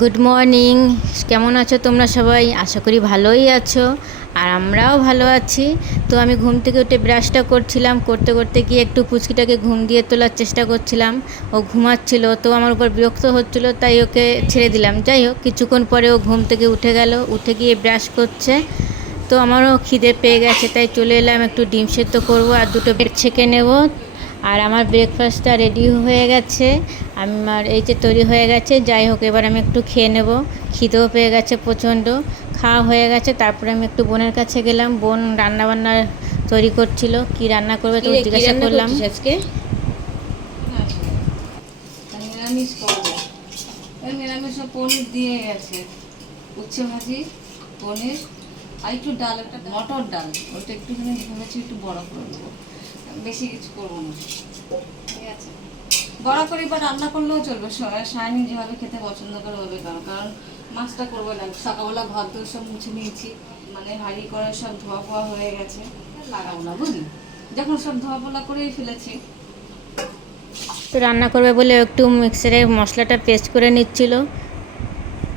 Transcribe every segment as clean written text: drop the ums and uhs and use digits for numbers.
Good morning. কেমন আছো তোমরা সবাই? আশা করি ভালোই আছো, আর আমরাও ভালো আছি। তো আমি ঘুম থেকে উঠে ব্রাশটা করছিলাম, করতে করতে গিয়ে একটু পুচকিটাকে ঘুম দিয়ে তোলার চেষ্টা করছিলাম। ও ঘুমাচ্ছিল, তো আমার উপর বিরক্ত হচ্ছিল, তাই ওকে ছেড়ে দিলাম। যাই হোক, কিছুক্ষণ পরে ও ঘুম থেকে উঠে গেল, উঠে গিয়ে ব্রাশ করছে। তো আমারও খিদে পেয়ে গেছে, তাই চলে এলাম, একটু ডিম সেদ্ধ করবো আর দুটো ব্রেড ছেঁকে নেব। আর আমার ব্রেকফাস্টটা রেডি হয়ে গেছে, আমার এই যে তৈরি হয়ে গেছে। যাই হোক, এবার আমি একটু খেয়ে নেব, খিদেও পেয়ে গেছে প্রচণ্ড। খাওয়া হয়ে গেছে, তারপরে আমি একটু বোনের কাছে গেলাম। বোন রান্নাবান্না তৈরি করছিল, কি রান্না করবে তো জিজ্ঞাসা করলাম। আজকে নিরামিষ করবো। নিরামিষ পনির দিয়ে গেছে, উচ্ছে ভাজি, পনির আর একটু ডাল, একটা মটর ডাল, ওটা একটুখানি ভেবেছি একটু বড় করে দেবো, বেশি কিছু করবো না। ঠিক আছে, বড় করে বা রান্না করলেও চলবে, শাইনি যেভাবে খেতে পছন্দ করে হবে। কারণ মাছটা করবো না। সকালবেলা ঘর দোর সব মুছে নিয়েছি, মানে হাঁড়ি করে সব ধোয়া ফোয়া হয়ে গেছে, লাগাবো না বুঝলি, যখন সব ধোয়া পোলা করেই ফেলেছি। তো রান্না করবে বলে একটু মিক্সারে মশলাটা পেস্ট করে নিচ্ছিল,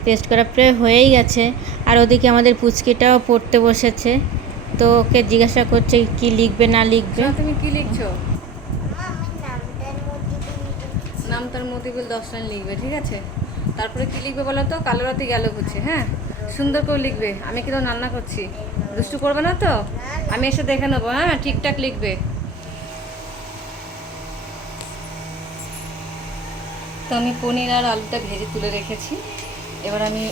পেস্ট করা প্রায় হয়েই গেছে। আর ওদিকে আমাদের পুচকিটাও পড়তে বসেছে, তো ওকে জিজ্ঞাসা করছে কি লিখবে না লিখবে। তুমি কি লিখছো? নাম তার মতিবুল 10 লাইন লিখবে, ঠিক আছে? তারপরে কি লিখবে বলো তো? কালো রাতে গেল বুঝছে। হ্যাঁ, সুন্দর করে লিখবে। আমি কিন্তু রান্না করছি, দুষ্টু করবে না তো? আমি এসে দেখে নেবো। হ্যাঁ, ঠিকঠাক লিখবে। তো আমি পনির আর আলুটা ভেজে তুলে রেখেছি, এবার আমি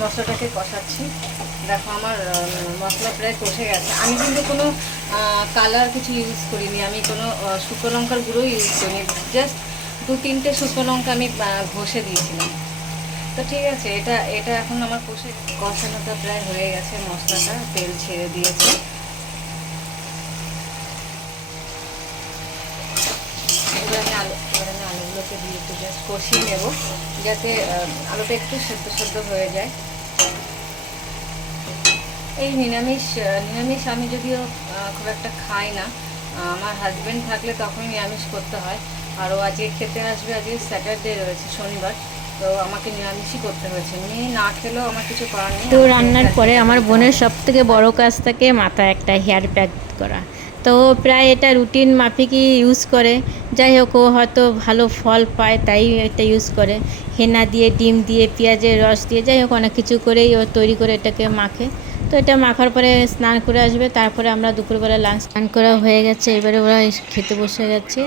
মশলাটাকে কষাচ্ছি। দেখো আমার মশলা প্রায় কষে গেছে। আমি কিন্তু কোনো কালার কিছু ইউজ করিনি, আমি কোনো শুকনো লঙ্কার গুঁড়ো ইউজ করিনি, জাস্ট 2-3টে শুকনো লঙ্কা আমি ঘষে দিয়েছিলাম। তো ঠিক আছে, এটা এটা এখন আমার কষানোটা প্রায় হয়ে গেছে, মশলাটা তেল ছেড়ে দিয়েছে। এবার আমি আলুগুলোকে দিয়ে একটু জাস্ট কষিয়ে নেব, যাতে আলুটা একটু সেদ্ধ সেদ্ধ হয়ে যায়। এই নিরামিষ আমি যদিও খুব একটা খাই না, আমার হাজব্যান্ড থাকলে তখনই নিরামিষ করতে হয়। আর ও আজকে খেতে আসবে, আজকে স্যাটারডে রয়েছে, শনিবার, তো আমাকে নিরামিষই করতে হয়েছে। মেয়ে না খেলেও আমার কিছু করার নেই। তো রান্নার পরে আমার বোনের সবথেকে বড় কাজ থাকে মাথায় একটা হেয়ার প্যাক করা। তো প্রায় এটা রুটিন মাফিকই ইউজ করে। যাই হোক, ও হয়তো ভালো ফল পায় তাই এটা ইউজ করে। হেনা দিয়ে, ডিম দিয়ে, পেঁয়াজের রস দিয়ে, যাই হোক অনেক কিছু করেই ও তৈরি করে এটাকে মাখে। তো এটা মাখার পরে স্নান করে আসবে, তারপরে আমরা দুপুরবেলা লাঞ্চ স্নান করা হয়ে গেছে, এবারে ওরা খেতে বসে গেছে।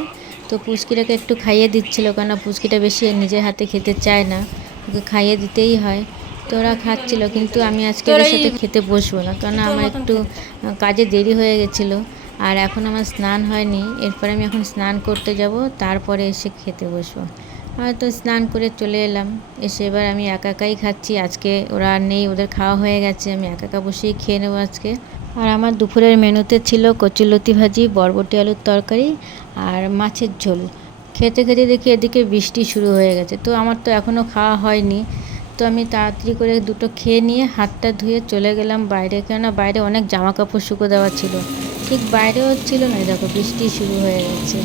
তো পুচকিটাকে একটু খাইয়ে দিচ্ছিলো, কেননা পুচকিটা বেশি নিজের হাতে খেতে চায় না, ওকে খাইয়ে দিতেই হয়। তো ওরা খাচ্ছিল, কিন্তু আমি আজকে ওদের সাথে খেতে বসবো না, কারণ আমার একটু কাজে দেরি হয়ে গেছিলো। আর এখন আমার স্নান হয়নি, এরপরে আমি এখন স্নান করতে যাব, তারপরে এসে খেতে বসবো। তো স্নান করে চলে এলাম, এসে এবার আমি একা একাই খাচ্ছি। আজকে ওরা আর নেই, ওদের খাওয়া হয়ে গেছে, আমি একা একা বসেই খেয়ে নেবো আজকে। আর আমার দুপুরের মেনুতে ছিল কচুরলতি ভাজি, বরবটি আলুর তরকারি আর মাছের ঝোল। খেতে খেতে দেখি এদিকে বৃষ্টি শুরু হয়ে গেছে, তো আমার তো এখনও খাওয়া হয়নি। তো আমি তাড়াতাড়ি করে দুটো খেয়ে নিয়ে হাতটা ধুয়ে চলে গেলাম বাইরে, কেননা বাইরে অনেক জামা কাপড় শুকো দেওয়া ছিল। ঠিক বাইরেও ছিল না, দেখো বৃষ্টি শুরু হয়ে গেছে।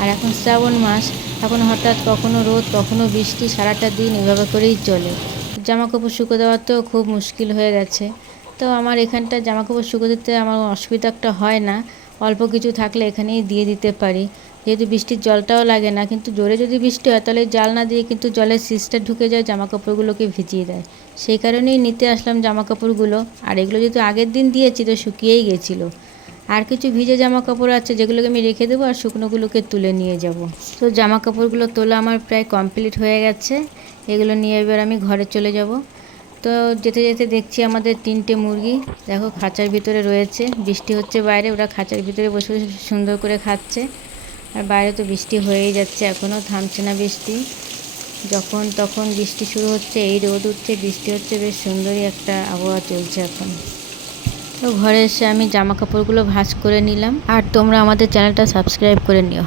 আর এখন শ্রাবণ মাস, এখন হঠাৎ কখনো রোদ কখনো বৃষ্টি, সারাটা দিন এভাবে করেই চলে। জামা কাপড় শুকো দেওয়া তো খুব মুশকিল হয়ে গেছে। তো আমার এখানটা জামা কাপড় শুকো দিতে আমার অসুবিধা একটা হয় না, অল্প কিছু থাকলে এখানেই দিয়ে দিতে পারি, যেহেতু বৃষ্টির জলটাও লাগে না। কিন্তু জোরে যদি বৃষ্টি হয় তাহলে জাল না দিয়ে কিন্তু জলের সিস্টার ঢুকে যায়, জামা কাপড়গুলোকে ভিজিয়ে দেয়। সেই কারণেই নিতে আসলাম জামা কাপড়গুলো। আর এগুলো যেহেতু আগের দিন দিয়েছি তো শুকিয়েই গেছিলো। আর কিছু ভিজে জামা কাপড় আছে যেগুলোকে আমি রেখে দেবো, আর শুকনোগুলোকে তুলে নিয়ে যাব। তো জামা কাপড়গুলো তোলা আমার প্রায় কমপ্লিট হয়ে গেছে, এগুলো নিয়ে এবার আমি ঘরে চলে যাব। তো যেতে যেতে দেখছি আমাদের 3টে মুরগি দেখো খাঁচার ভিতরে রয়েছে, বৃষ্টি হচ্ছে বাইরে, ওরা খাঁচার ভিতরে বসে বসে সুন্দর করে খাচ্ছে। আর বাইরে তো বৃষ্টি হয়েই যাচ্ছে, এখনও থামছে না বৃষ্টি। যখন তখন বৃষ্টি শুরু হচ্ছে, এই রোদ উঠছে, বৃষ্টি হচ্ছে, বেশ সুন্দরই একটা আবহাওয়া চলছে এখন। তো ঘরে এসে আমি জামা কাপড়গুলো ভাঁজ করে নিলাম, আর তোমরা আমাদের চ্যানেলটা সাবস্ক্রাইব করে নিও।